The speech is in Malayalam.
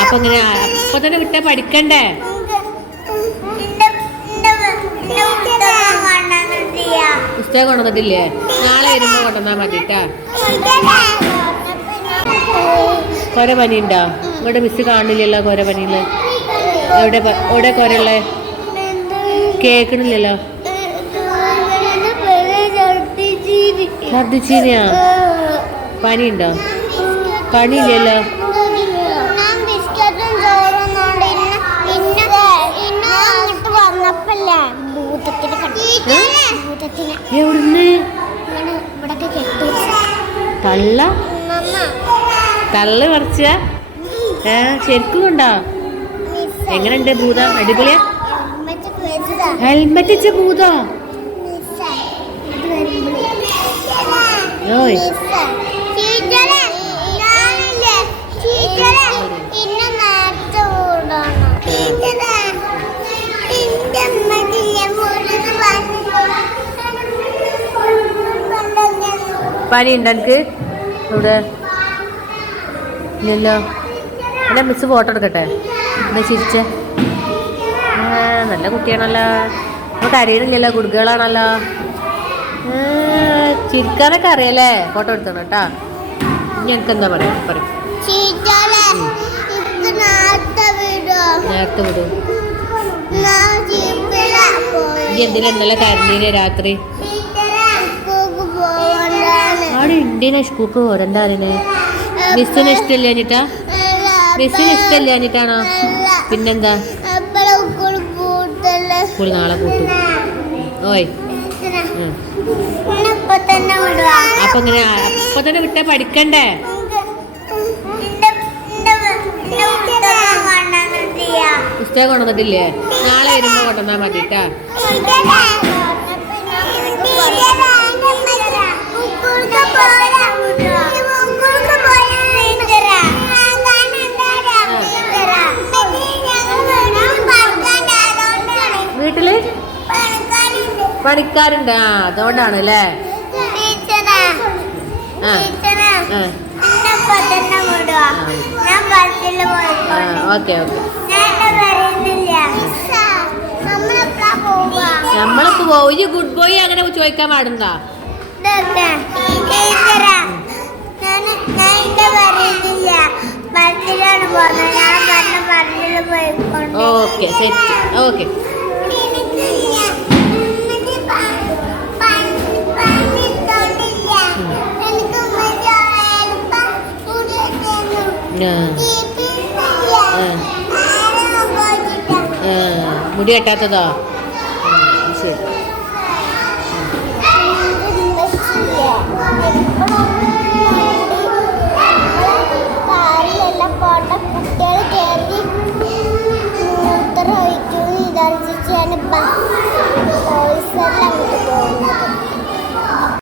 അപ്പൊ ഇങ്ങനെ അപ്പൊ തന്നെ വിട്ടാ പഠിക്കണ്ടേ? പുസ്തകം കൊണ്ടുവന്നിട്ടില്ലേ? നാളെ വരുമ്പോ കൊണ്ടുവന്നാ മതിട്ടാ. കൊര പനി ഉണ്ടോ? ഇവിടെ മിസ് കാണില്ലല്ലോ കൊര പനിയില്. എവിടെ കൊരയുള്ളേ? കേക്കണില്ലല്ലോ. ഛർദിച്ചീനിയാ? പനി ഉണ്ടോ? പനിയില്ലല്ലോ. എവിടുന്ന്? തള്ള് പറിച്ച? ശരിക്കും ഉണ്ടോ? എങ്ങനെയുണ്ട് ഭൂതം? അടിപൊളിയാ? ഹെൽമെറ്റ് വെച്ച ഭൂതോ? ഓയ് പനി ഉണ്ടോ എനിക്ക്? ഇവിടെ ഇല്ലല്ലോ. എന്നാ മിസ് ഫോട്ടോ എടുക്കട്ടെ? എന്നാ ചിരിച്ചേ. നല്ല കുട്ടിയാണല്ലോ. നമുക്ക് അറിയണില്ലല്ലോ, കുടുക്കുകളാണല്ലോ. ചിരിക്കാനൊക്കെ അറിയാലേ? ഫോട്ടോ എടുത്തോണം കേട്ടാ. ഇനി എനിക്കെന്താ പറയാ? പറയും നേരത്തെ വിടും. ഇനി എന്തിനാ ഇന്നലെ കരഞ്ഞീനെ രാത്രി? അവിടെ ഇന്ത്യനെ സ്കൂൾക്ക് പോരണ്ട. അതിന് മിസ്സിന് ഇഷ്ടമില്ല എന്നിട്ടാ? മിസ്സിന് ഇഷ്ടമില്ല എന്നിട്ടാണോ? പിന്നെന്താ? സ്കൂൾ നാളെ കൂട്ടും. ഓയ് അപ്പൊ ഇങ്ങനെ അപ്പൊ തന്നെ വിട്ടാ പഠിക്കണ്ടേ? പുസ്തകം കൊണ്ടുവന്നിട്ടില്ലേ? നാളെ വരുമ്പോ കൊണ്ടുവന്നാ മതിട്ടാ. വീട്ടില് പണിക്കാരുണ്ട്. അതുകൊണ്ടാണ് അല്ലേ? Okay okay. നമ്മളിപ്പോ പോയി. ഗുഡ് ബോയ് അങ്ങനെ ചോദിക്കാൻ പാടുണ്ടോ? Okay set. ഓക്കെ മുടി കെട്ടാത്തതോ? ശരി. കുട്ടികൾ കയറി മൂത്രം ഒഴിക്കുന്നു. ഇതറിയിച്ചാണ്